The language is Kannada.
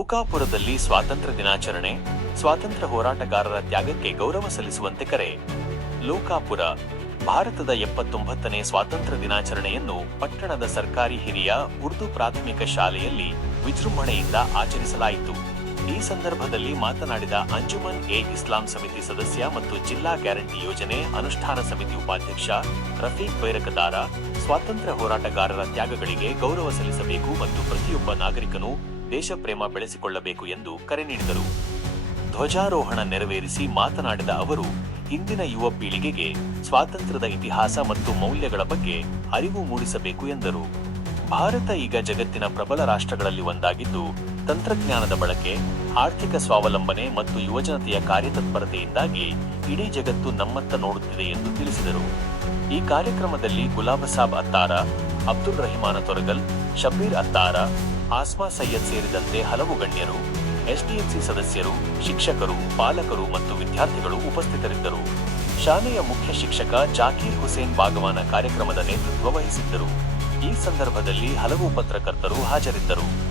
ಲೋಕಾಪುರದಲ್ಲಿ ಸ್ವಾತಂತ್ರ್ಯ ದಿನಾಚರಣೆ, ಸ್ವಾತಂತ್ರ್ಯ ಹೋರಾಟಗಾರರ ತ್ಯಾಗಕ್ಕೆ ಗೌರವ ಸಲ್ಲಿಸುವಂತೆ ಕರೆ. ಲೋಕಾಪುರ, ಭಾರತದ ಎಪ್ಪತ್ತೊಂಬತ್ತನೇ ಸ್ವಾತಂತ್ರ್ಯ ದಿನಾಚರಣೆಯನ್ನು ಪಟ್ಟಣದ ಸರ್ಕಾರಿ ಹಿರಿಯ ಉರ್ದು ಪ್ರಾಥಮಿಕ ಶಾಲೆಯಲ್ಲಿ ವಿಜೃಂಭಣೆಯಿಂದ ಆಚರಿಸಲಾಯಿತು. ಈ ಸಂದರ್ಭದಲ್ಲಿ ಮಾತನಾಡಿದ ಅಂಜುಮನ್ ಎ. ಇಸ್ಲಾಂ ಸಮಿತಿ ಸದಸ್ಯ ಮತ್ತು ಜಿಲ್ಲಾ ಗ್ಯಾರಂಟಿ ಯೋಜನೆ ಅನುಷ್ಠಾನ ಸಮಿತಿ ಉಪಾಧ್ಯಕ್ಷ ರಫೀಕ್ ಬೈರಕದಾರ ಸ್ವಾತಂತ್ರ್ಯ ಹೋರಾಟಗಾರರ ತ್ಯಾಗಗಳಿಗೆ ಗೌರವ ಸಲ್ಲಿಸಬೇಕು ಮತ್ತು ಪ್ರತಿಯೊಬ್ಬ ನಾಗರಿಕನು ದೇಶಪ್ರೇಮ ಬೆಳೆಸಿಕೊಳ್ಳಬೇಕು ಎಂದು ಕರೆ ನೀಡಿದರು. ಧ್ವಜಾರೋಹಣ ನೆರವೇರಿಸಿ ಮಾತನಾಡಿದ ಅವರು ಇಂದಿನ ಯುವ ಪೀಳಿಗೆಗೆ ಸ್ವಾತಂತ್ರ್ಯದ ಇತಿಹಾಸ ಮತ್ತು ಮೌಲ್ಯಗಳ ಬಗ್ಗೆ ಅರಿವು ಮೂಡಿಸಬೇಕು ಎಂದರು. ಭಾರತ ಈಗ ಜಗತ್ತಿನ ಪ್ರಬಲ ರಾಷ್ಟ್ರಗಳಲ್ಲಿ ಒಂದಾಗಿದ್ದು, ತಂತ್ರಜ್ಞಾನದ ಬಳಕೆ, ಆರ್ಥಿಕ ಸ್ವಾವಲಂಬನೆ ಮತ್ತು ಯುವಜನತೆಯ ಕಾರ್ಯತತ್ಪರತೆಯಿಂದಾಗಿ ಇಡೀ ಜಗತ್ತು ನಮ್ಮತ್ತ ನೋಡುತ್ತಿದೆ ಎಂದು ತಿಳಿಸಿದರು. ಈ ಕಾರ್ಯಕ್ರಮದಲ್ಲಿ ಗುಲಾಬಸಾಬ್ ಅತ್ತಾರ ಅಬ್ದುಲ್ ರಹಿಮಾನ ತೊರಗಲ್ ಶಬೀರ್ ಅತ್ತಾರ, ಆಸ್ಮಾ ಸೈಯದ್ ಸೇರಿದಂತೆ ಹಲವು ಗಣ್ಯರು, ಎಸ್ಡಿಎಂಸಿ ಸದಸ್ಯರು, ಶಿಕ್ಷಕರು, ಪಾಲಕರು ಮತ್ತು ವಿದ್ಯಾರ್ಥಿಗಳು ಉಪಸ್ಥಿತರಿದ್ದರು. ಶಾಲೆಯ ಮುಖ್ಯ ಶಿಕ್ಷಕ ಜಾಕೀರ್ ಹುಸೇನ್ ಭಾಗವಾನ ಕಾರ್ಯಕ್ರಮದ ನೇತೃತ್ವ ವಹಿಸಿದ್ದರು. ಈ ಸಂದರ್ಭದಲ್ಲಿ ಹಲವು ಪತ್ರಕರ್ತರು ಹಾಜರಿದ್ದರು.